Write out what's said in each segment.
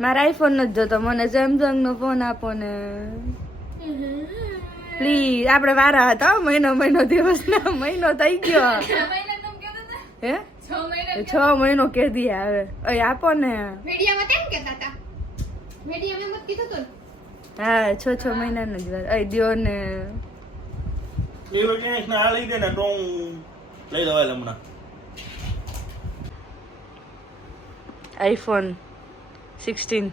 મારા આઈફોન નથી જોતો મને સેમસંગ નો ફોન આપો ને. પ્લીઝ આપણે વારા હતા મહિનો મહિનો દિવસ ના મહિનો થઈ ગયો. હે છ મહિનો કેદી આવે. ઓય આપો ને. હા છ છ મહિનાનો જ વાર. અય ને. ના લઈ દે ને તો લઈ લેવાય હમણાં. આઈફોન સિક્સટીન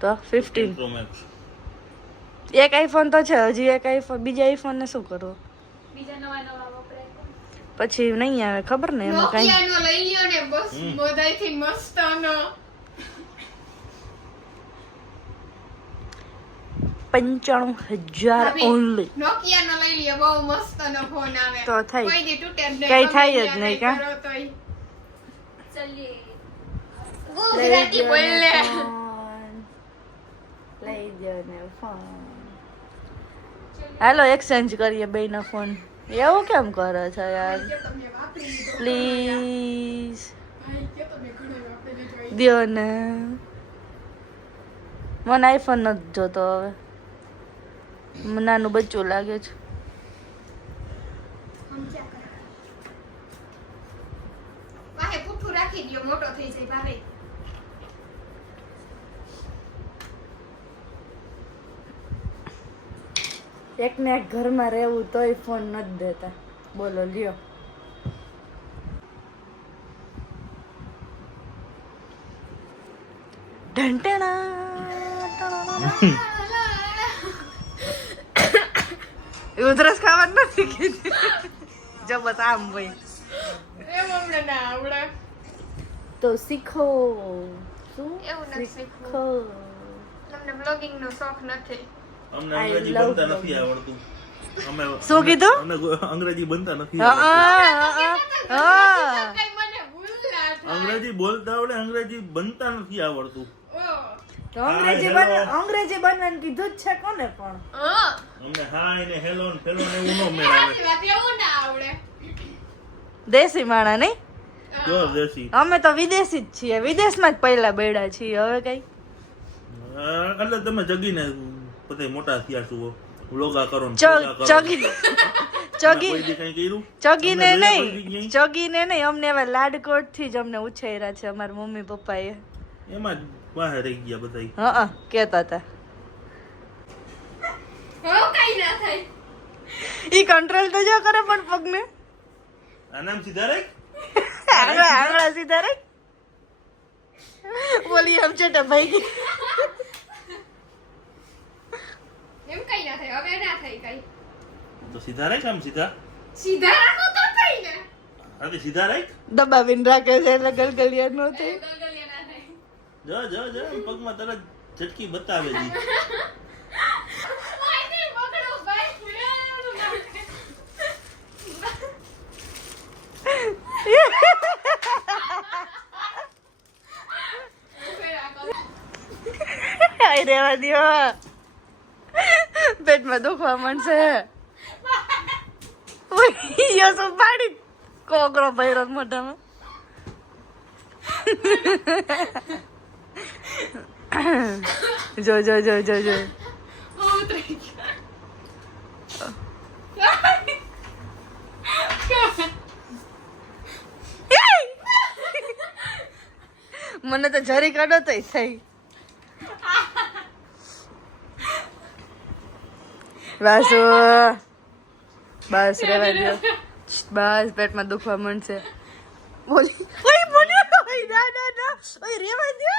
તો ફિફ્ટીન એક આઈફોન તો છે હજી એક આઈફોન બીજા આઈફોન ને શું કરવું? બીજા નવા નવા વપરાય પછી નહીં આવે ખબર ને એમાં કઈ લઈ લ્યો ને બસ હમ. મસ્તનો પંચાણું હજાર ઓનલી ઓનલી નોકિયાનો લઈ લ્યો બહુ મસ્તનો ફોન આવે. તો થાય. કોઈ થાય જ નહીં, કઈ કા? તોય. ગુજરાતી બોલ લઈ દો ને ફોન હાલો એક્સચેન્જ કરીએ બે ના ફોન એવું કેમ કરો છો યાર. પ્લીઝ. દ્યો ને. મને આઈફોન નથી જોતો હવે. નાનું બચ્ચું લાગે છે. રાખી દો મોટો થઈ જાય ભાભી. એક ને એક ઘરમાં રહેવું તોય ફોન નથી દેતા. બોલો લ્યો. ઉધરસ ખાવા નથી કીધી. જો બસ આમ ભાઈ એમ હમણાં ના આવડે. તો શીખો. શું એવું નથી શીખો? તમને બ્લોગિંગ નો શોખ નથી. અમને અંગ્રેજી બનતા નથી આવડતું. અમે શું કીધું? અમને અંગ્રેજી બનતા નથી હા આવડતું. હા, હા, હા. કઈ મને ભૂલ ના થાય. અંગ્રેજી બોલતા આવડે અંગ્રેજી બનતા નથી આવડતું. અંગ્રેજી હા, અંગ્રેજી બનવાનું કીધું જ છે કોને પણ? અમને હાય ને હેલો ને ફેલો ને એવું નો મેળ આવે સાચી વાત, એવું ના આવડે. દેશી માણા નહીં? અમે તો વિદેશી જ છીએ વિદેશમાં જ પહેલા બેડા છીએ હવે કઈ? એટલે તમે જગીને બધા મોટા થયા છું. વ્લોગા કરો ચગી ચગી ચગીને નહીં. દી નહીં. અમને એવા લાડકોટથી જ અમને ઉછેર્યા છે અમારા મમ્મી પપ્પાએ. એમાં જ બહાર રહી ગયા બધા હા કેતા હતા. હવે કઈ ના થાય. ઈ કંટ્રોલ તો જો કરે પણ પગને. આ નામ સીધા રે આંગળા આંગળા સીધા રે બોલી આમ છે ભાઈ એમ કઈ ના થાય હવે ના થાય કઈ. તો સીધા રાખ આમ સીધા? સીધા રાખો તો થઈ ને. હવે સીધા રાખ? દબાવીને રાખે છે એટલે ગલગલિયા નો થાય. ગલગલિયા ના થાય. જો જો જો પગમાં તરત ઝટકી બતાવે જી. માહિતી પકડો ભાઈ એવું ના થાય. ઉભે રાખો. આઈ રેવા દ્યો પેટમાં દુખવા મળશે યો શું પાડી કોકરો ભૈરો મોઢામાં. જો જો જો જો જો. મને તો જરી કાઢો તો થઈ. બસ બસ રેવા દો બસ પેટમાં દુખવા મળશે બોલી ઓય બોલી ઓય ના ના ના. ઓય રેવા દો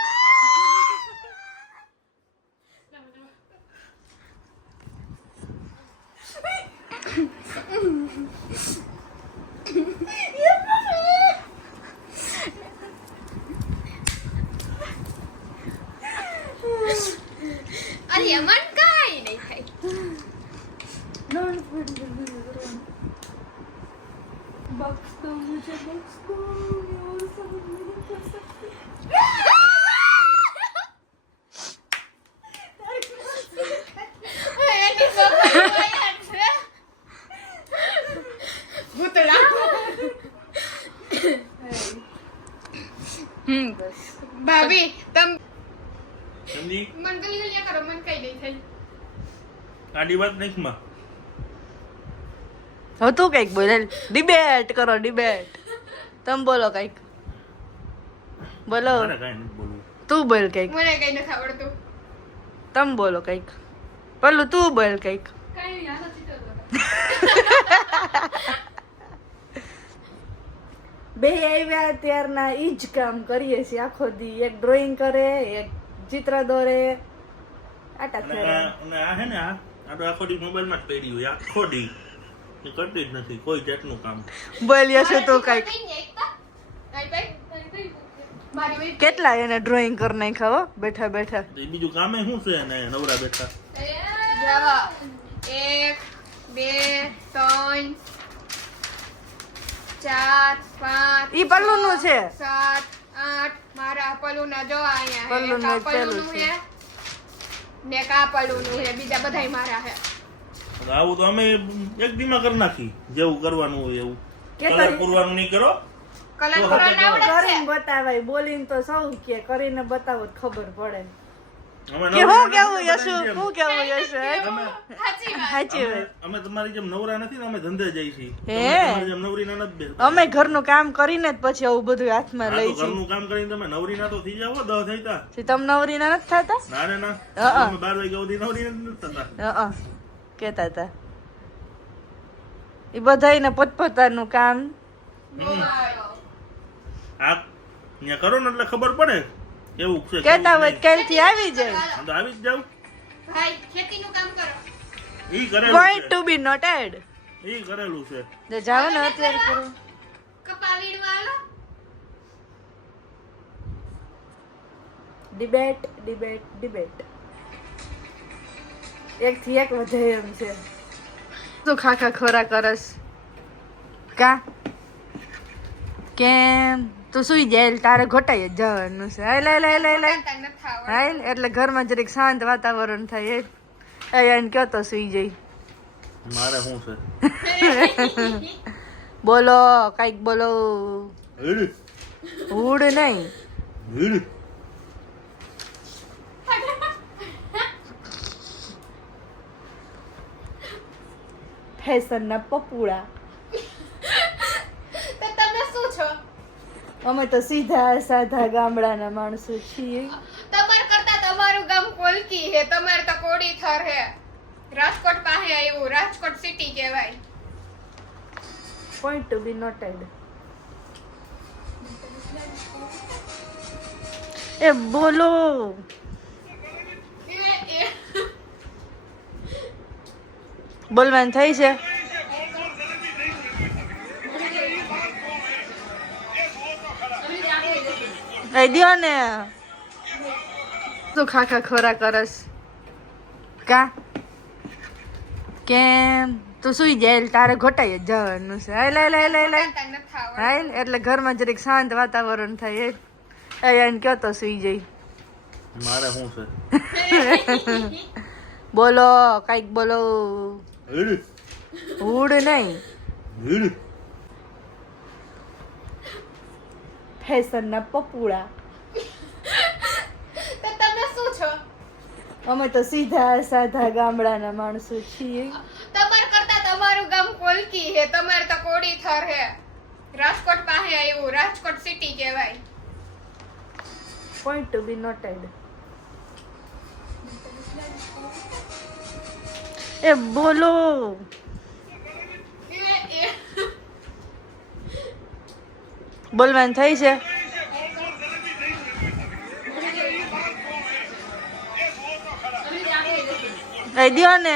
ભાભી તમ સમજી મન ગલી ગલિયા કરો મન કઈ નહીં થઈ આડી વાત નાખમાં હવે તું કંઈક બોલ. ડિબેટ કરો ડિબેટ તમે બોલો કંઈક. બોલો. તું બોલ કંઈક. મને કઈ નથી આવડતું. તમે બોલો કંઈક. પેલું તું બોલ કંઈક. બે આવ્યા ત્યારના ઈ જ કામ કરીએ છીએ આખો દી. એક ડ્રોઈંગ કરે એક ચિત્ર દોરે. આટા અને આ- અને આ હે ને આ આ આખો દી મોબાઈલમાં જ પડી હોય આખો દી. કરતી જ નથી કોઈ જાતનું કામ. બોલ્યા છે તું કંઈક. કેટલા એને ડ્રોઈંગ કરી નાખ્યા હો? બેઠા બેઠા. બીજું કામે શું છે એને નવરા બેઠા? એક બે ત્રણ ચાર પાંચ ઈ પલ્લુનું છે સાત આઠ. મારા પલુના જો અહીંયા પલ્લુ નું છે. ને કા આ પલ્લુનું છે બીજા બધાય મારા છે આવું તો અમે એક દીમાં કરી નાખી. જેવું કરવાનું હોય એવું. કલર પૂરવાનું નહીં કરો. કલર કરવાના આવડે છે. કરીને બતાવાય બોલીને તો સૌ કે કરીને બતાવો તો ખબર પડે. અમે કે હું કેવું યશુ? હું કેવું યશુ સાચી વાત. અમે- તમારી જેમ નવરા નથી ને અમે ધંધે જઈએ છીએ. હે? જેમ નવરી ના નથી. અમે ઘરનું કામ કરીને જ પછી આવું બધું હાથમાં લઈ છીએ. ઘરનું કામ કરીને તમે નવરી ના તો થઈ જાવ દહ થઈ તા. પછી તમે નવરીના નથી થતા? ના ના હા. અમે બાર વાગ્યા સુધી નવરી નથી થતા. હં કેતા હતા એ બધાયને પોતપોતાનું કામ. આ ત્યાં કરો ને એટલે ખબર પડે કેવું છે કેતા હોય. કાલથી આવી જાય? તો આવી જ જાવ ભાઈ ખેતીનું કામ કરો. ઈ કરેલું છે. ટુ બી નોટેડ ઈ કરેલું છે. જો જાવ ને અત્યારે કરો. કપા આલો ડિબેટ ડિબેટ ડિબેટ એક થી એક વધે એમ છે. તું ખાખા ખોરા કરસ. કા? કેમ? તું સુઈ જાય તારે ઘટાઈ જ જવાનું છે. હાલ હાલ હાલ હાલ હાલ. એટલે ઘરમાં જરીક શાંત વાતાવરણ થાય એ. એને કયો તો સુઈ જઈ મારે શું છે? બોલો કંઈક બોલો. હીડ ઉડ નહીં. ફેશનના પપુડા તો તમે શું છો અમે તો સીધા સાધા ગામડાના માણસો છીએ. તમાર કરતા તમારું ગામ કોલકી હે તમારે તો કોડી થર હે. રાજકોટ પાસે આવ્યું રાજકોટ સિટી કહેવાય. પોઈન્ટ ટુ બી નોટેડ એ બોલો. બોલવાનું થઈ છે? કહી દ્યો ને. તું ખાખા ખોરા કરસ. કા? કેમ? તું સુઈ જાય તારે ઘોટાઈ જ જવાનું છે. હાલ હાલ હાલ હાલ હાલ. એટલે ઘરમાં જરીક શાંત વાતાવરણ થાય એ એ એને કયો તો સુઈ જઈ. મારે શું છે? બોલો કંઈક બોલો. ઉડ નહીં. ફેશનના પપુડા તો તમે શું છો અમે તો સીધા સાધા ગામડાના માણસો છીએ તમાર કરતા તમારું ગામ કોલકી હે તમારે તો કોડી થર હે રાજકોટ પાસે આવ્યું રાજકોટ સિટી કહેવાય પોઈન્ટ ટુ બી નોટેડ એ બોલો એ- એ- બોલવાનું થઈ છે? દ્યો ને